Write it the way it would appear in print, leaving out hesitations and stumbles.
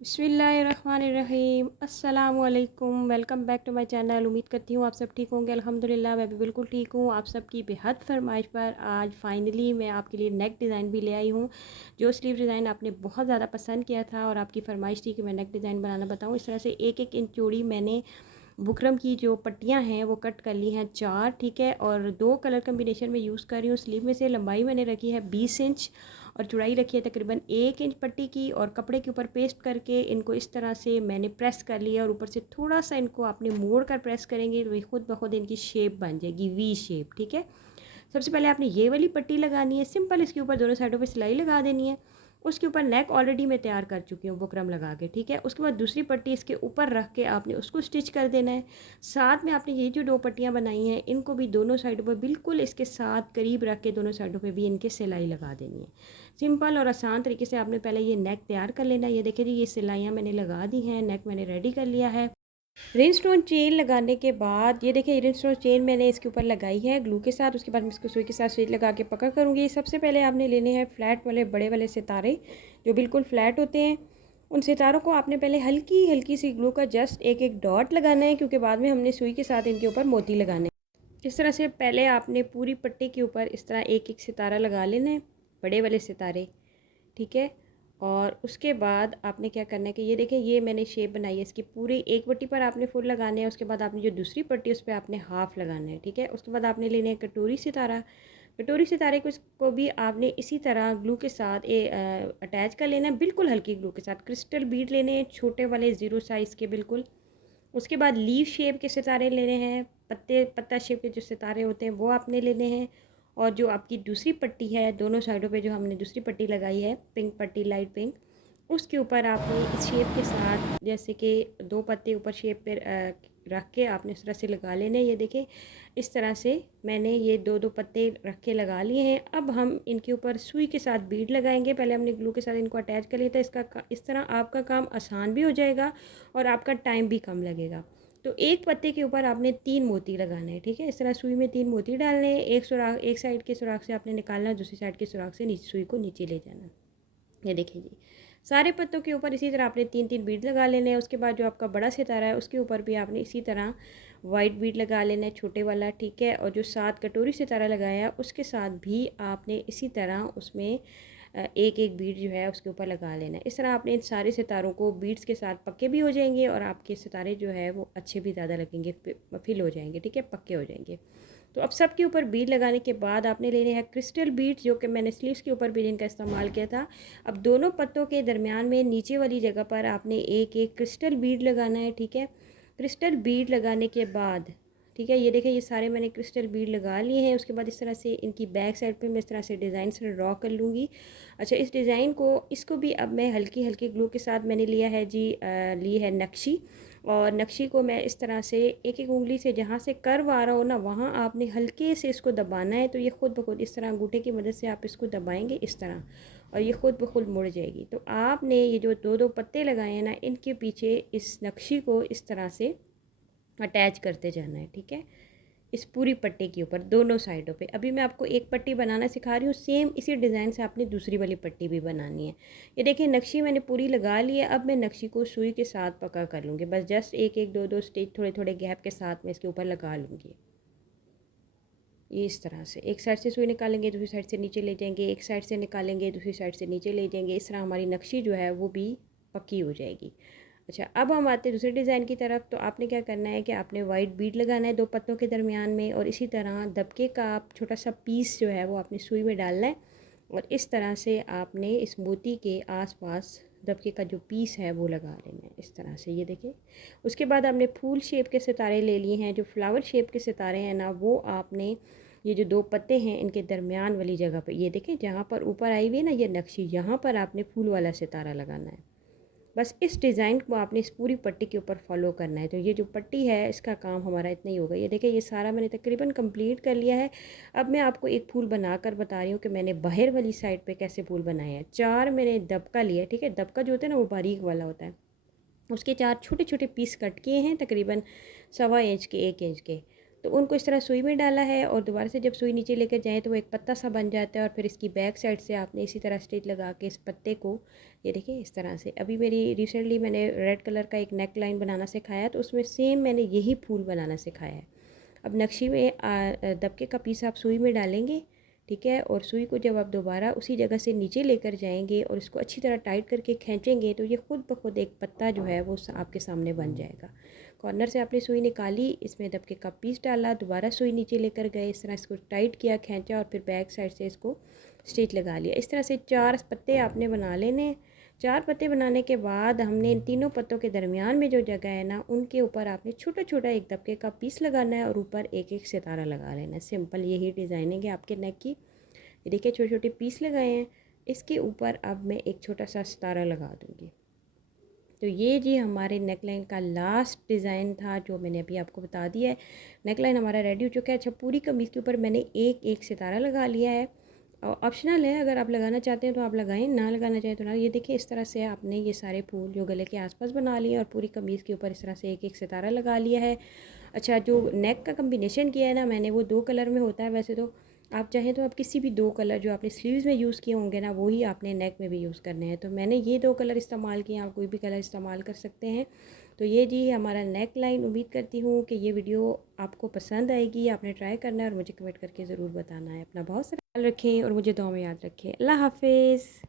बिस्मिल्लाहिर्रहमानिर्रहीम अस्सलामुअलैकुम। Welcome back to my channel. उम्मीद करती हूँ आप सब ठीक होंगे। अल्हम्दुलिल्लाह मैं भी बिल्कुल ठीक हूँ। आप सबकी बेहद फरमाइश पर आज फाइनली मैं आपके लिए नेक डिज़ाइन भी ले आई हूँ। जो स्लीव डिज़ाइन आपने बहुत ज़्यादा पसंद किया था और आपकी फरमाइश थी कि मैं नेक डिज़ाइन बनाना बताऊँ। इस तरह से एक एक इंच चौड़ी मैंने बुकरम की जो पट्टियाँ हैं वो कट कर ली हैं 4, ठीक है। और 2 कलर कम्बिनेशन में यूज़ कर रही हूँ। स्लीव में से लंबाई मैंने रखी है 20 इंच और चौड़ाई रखी है तकरीबन 1 इंच पट्टी की। और कपड़े के ऊपर पेस्ट करके इनको इस तरह से मैंने प्रेस कर लिया और ऊपर से थोड़ा सा इनको आपने मोड़ कर प्रेस करेंगे तो ये खुद ब खुद इनकी शेप बन जाएगी, वी शेप, ठीक है। सबसे पहले आपने ये वाली पट्टी लगानी है, सिंपल इसके ऊपर दोनों साइडों पे सिलाई लगा देनी है। उसके ऊपर नेक ऑलरेडी मैं तैयार कर चुकी हूँ बुकरम लगा के, ठीक है। उसके बाद दूसरी पट्टी इसके ऊपर रख के आपने उसको स्टिच कर देना है। साथ में आपने ये जो 2 पट्टियाँ बनाई हैं इनको भी दोनों साइडों पर बिल्कुल इसके साथ करीब रख के दोनों साइडों पे भी इनके सिलाई लगा देनी है। सिंपल और आसान तरीके से आपने पहले ये नेक तैयार कर लेना है। ये देखिए जी, ये सिलाइयाँ मैंने लगा दी हैं, नेक मैंने रेडी कर लिया है। रिंगस्टोन चेन लगाने के बाद ये देखिए रिंगस्टोन चेन मैंने इसके ऊपर लगाई है ग्लू के साथ। उसके बाद मैं इसको सुई के साथ स्टिच लगा के पकड़ करूँगी। सबसे पहले आपने लेने हैं फ्लैट वाले बड़े वाले सितारे जो बिल्कुल फ्लैट होते हैं। उन सितारों को आपने पहले हल्की हल्की सी ग्लू का जस्ट एक एक डॉट लगाना है, क्योंकि बाद में हमने सुई के साथ इनके ऊपर मोती लगाने हैं। इस तरह से पहले आपने पूरी पट्टी के ऊपर इस तरह एक एक सितारा लगा लेना है, बड़े वाले सितारे, ठीक है। और उसके बाद आपने क्या करना है कि ये देखें ये मैंने शेप बनाई है इसकी, पूरी एक पट्टी पर आपने फुल लगाने हैं। उसके बाद आपने जो दूसरी पट्टी उस पर आपने हाफ़ लगाना है, ठीक है। उसके बाद आपने लेने हैं कटोरी सितारा। कटोरी सितारे को इसको भी आपने इसी तरह ग्लू के साथ अटैच कर लेना है, बिल्कुल हल्की ग्लू के साथ। क्रिस्टल बीड लेने हैं छोटे वाले 0 साइज़ के बिल्कुल। उसके बाद लीव शेप के सितारे लेने हैं, पत्ता शेप के जो सितारे होते हैं वो आपने लेने हैं। और जो आपकी दूसरी पट्टी है दोनों साइडों पे जो हमने दूसरी पट्टी लगाई है पिंक पट्टी, लाइट पिंक, उसके ऊपर आपने इस शेप के साथ जैसे कि 2 पत्ते ऊपर शेप पे रख के आपने इस तरह से लगा लेने। ये देखें इस तरह से मैंने ये 2-2 पत्ते रख के लगा लिए हैं। अब हम इनके ऊपर सुई के साथ बीड लगाएंगे। पहले हमने ग्लू के साथ इनको अटैच कर लिया था। इस तरह आपका काम आसान भी हो जाएगा और आपका टाइम भी कम लगेगा। तो एक पत्ते के ऊपर आपने 3 मोती लगाने हैं, ठीक है। इस तरह सुई में 3 मोती डालने हैं। एक सुराख एक साइड के सुराख से आपने निकालना है, दूसरी साइड के सुराख से नीचे सुई को नीचे ले जाना। ये देखिए जी, सारे पत्तों के ऊपर इसी तरह आपने 3-3 बीड लगा लेने हैं। उसके बाद जो आपका बड़ा सितारा है उसके ऊपर भी आपने इसी तरह वाइट बीड लगा लेना है, छोटे वाला, ठीक है। और जो 7 कटोरी सितारा लगाया उसके साथ भी आपने इसी तरह उसमें एक एक बीड जो है उसके ऊपर लगा लेना है। इस तरह आपने इन सारे सितारों को बीड्स के साथ पक्के भी हो जाएंगे और आपके सितारे जो है वो अच्छे भी ज़्यादा लगेंगे, फिल हो जाएंगे, ठीक है, पक्के हो जाएंगे। तो अब सब के ऊपर बीड लगाने के बाद आपने लेने हैं क्रिस्टल बीड, जो कि मैंने स्लीव्स के ऊपर भी इनका इस्तेमाल किया था। अब दोनों पत्तों के दरमियान में नीचे वाली जगह पर आपने एक एक क्रिस्टल बीड लगाना है, ठीक है। क्रिस्टल बीड लगाने के बाद, ठीक है, ये देखें ये सारे मैंने क्रिस्टल बीड लगा लिए हैं। उसके बाद इस तरह से इनकी बैक साइड पे मैं इस तरह से डिज़ाइन से ड्रॉ कर लूँगी। अच्छा, इस डिज़ाइन को इसको भी अब मैं हल्की हल्की ग्लू के साथ मैंने लिया है जी, ली है नक्शी। और नक्शी को मैं इस तरह से एक एक उंगली से जहाँ से कर्व आ रहा हो ना वहाँ आपने हल्के से इसको दबाना है। तो ये खुद ब खुद इस तरह अंगूठे की मदद से आप इसको दबाएंगे इस तरह और ये खुद ब खुद मुड़ जाएगी। तो आपने ये जो 2-2 पत्ते लगाए हैं ना इनके पीछे इस नक्शी को इस तरह से अटैच करते जाना है, ठीक है, इस पूरी पट्टी के ऊपर दोनों साइडों पे। अभी मैं आपको एक पट्टी बनाना सिखा रही हूँ, सेम इसी डिज़ाइन से आपने दूसरी वाली पट्टी भी बनानी है। ये देखिए नक्शी मैंने पूरी लगा ली है। अब मैं नक्शी को सुई के साथ पका कर लूँगी, बस जस्ट एक एक 2-2 स्टिच थोड़े थोड़े गैप के साथ मैं इसके ऊपर लगा लूँगी। ये इस तरह से एक साइड से सुई निकालेंगे, दूसरी साइड से नीचे ले जाएंगे, एक साइड से निकालेंगे, दूसरी साइड से नीचे ले जाएंगे। इस तरह हमारी नक्शी जो है वो भी पक्की हो जाएगी। अच्छा, अब हम आते हैं दूसरे डिज़ाइन की तरफ। तो आपने क्या करना है कि आपने वाइट बीड लगाना है 2 पत्तों के दरमियान में और इसी तरह दबके का आप छोटा सा पीस जो है वो आपने सुई में डालना है और इस तरह से आपने इस मोती के आसपास दबके का जो पीस है वो लगा लेना है इस तरह से। ये देखिए, उसके बाद आपने फूल शेप के सितारे ले लिए हैं। जो फ्लावर शेप के सितारे हैं ना वो आपने ये जो 2 पत्ते हैं इनके दरमियान वाली जगह पे, ये देखें जहाँ पर ऊपर आई हुई है ना ये नक्शी, यहाँ पर आपने फूल वाला सितारा लगाना है। बस इस डिज़ाइन को आपने इस पूरी पट्टी के ऊपर फॉलो करना है। तो ये जो पट्टी है इसका काम हमारा इतना ही होगा। ये देखिए ये सारा मैंने तकरीबन कंप्लीट कर लिया है। अब मैं आपको एक फूल बनाकर बता रही हूँ कि मैंने बाहर वाली साइड पे कैसे फूल बनाए हैं। 4 मैंने दबका लिया है, ठीक है। दबका जो होता है ना वो बारीक वाला होता है। उसके 4 छोटे छोटे पीस कट किए हैं तकरीबन 1.25 इंच के, 1 इंच के। तो उनको इस तरह सुई में डाला है और दोबारा से जब सुई नीचे लेकर जाएँ तो वो एक पत्ता सा बन जाता है और फिर इसकी बैक साइड से आपने इसी तरह स्टिच लगा के इस पत्ते को, ये देखिए इस तरह से। अभी मेरी रिसेंटली मैंने रेड कलर का एक नेक लाइन बनाना सिखाया तो उसमें सेम मैंने यही फूल बनाना सिखाया है। अब नक्शी में दबके का पीस आप सुई में डालेंगे, ठीक है, और सुई को जब आप दोबारा उसी जगह से नीचे लेकर जाएंगे और इसको अच्छी तरह टाइट करके खींचेंगे तो ये खुद ब खुद एक पत्ता जो है वो आपके सामने बन जाएगा। कॉर्नर से आपने सुई निकाली, इसमें दबके का पीस डाला, दोबारा सुई नीचे लेकर गए, इस तरह इसको टाइट किया, खींचा और फिर बैक साइड से इसको स्टिच लगा लिया। इस तरह से 4 पत्ते आपने बना लेने। 4 पत्ते बनाने के बाद हमने इन तीनों पत्तों के दरमियान में जो जगह है ना, उनके ऊपर आपने छोटा छोटा एक दबके का पीस लगाना है और ऊपर एक एक सितारा लगा लेना है। सिंपल यही डिज़ाइनिंग है आपके नेक की। ये देखिए छोटे छोटे पीस लगाए हैं, इसके ऊपर अब मैं एक छोटा सा सितारा लगा दूँगी। तो ये जी हमारे नेकलाइन का लास्ट डिज़ाइन था जो मैंने अभी आपको बता दिया है। नेकलाइन हमारा रेडी हो चुका है। अच्छा, पूरी कमीज़ के ऊपर मैंने एक एक सितारा लगा लिया है और ऑप्शनल है, अगर आप लगाना चाहते हैं तो आप लगाएं, ना लगाना चाहें तो ना। ये देखिए इस तरह से आपने ये सारे फूल जो गले के आसपास बना लिए और पूरी कमीज़ के ऊपर इस तरह से एक एक सितारा लगा लिया है। अच्छा, जो नेक का कम्बिनेशन किया है ना मैंने, वो 2 कलर में होता है वैसे तो। आप चाहें तो आप किसी भी 2 कलर जो आपने स्लीव्स में यूज़ किए होंगे ना, वही आपने नेक में भी यूज़ करने हैं। तो मैंने ये 2 कलर इस्तेमाल किए, आप कोई भी कलर इस्तेमाल कर सकते हैं। तो ये जी हमारा नेक लाइन। उम्मीद करती हूँ कि ये वीडियो आपको पसंद आएगी, आपने ट्राई करना है और मुझे कमेंट करके ज़रूर बताना है। अपना बहुत सारा ख्याल रखें और मुझे दुआ में याद रखें। अल्लाह हाफ़िज़।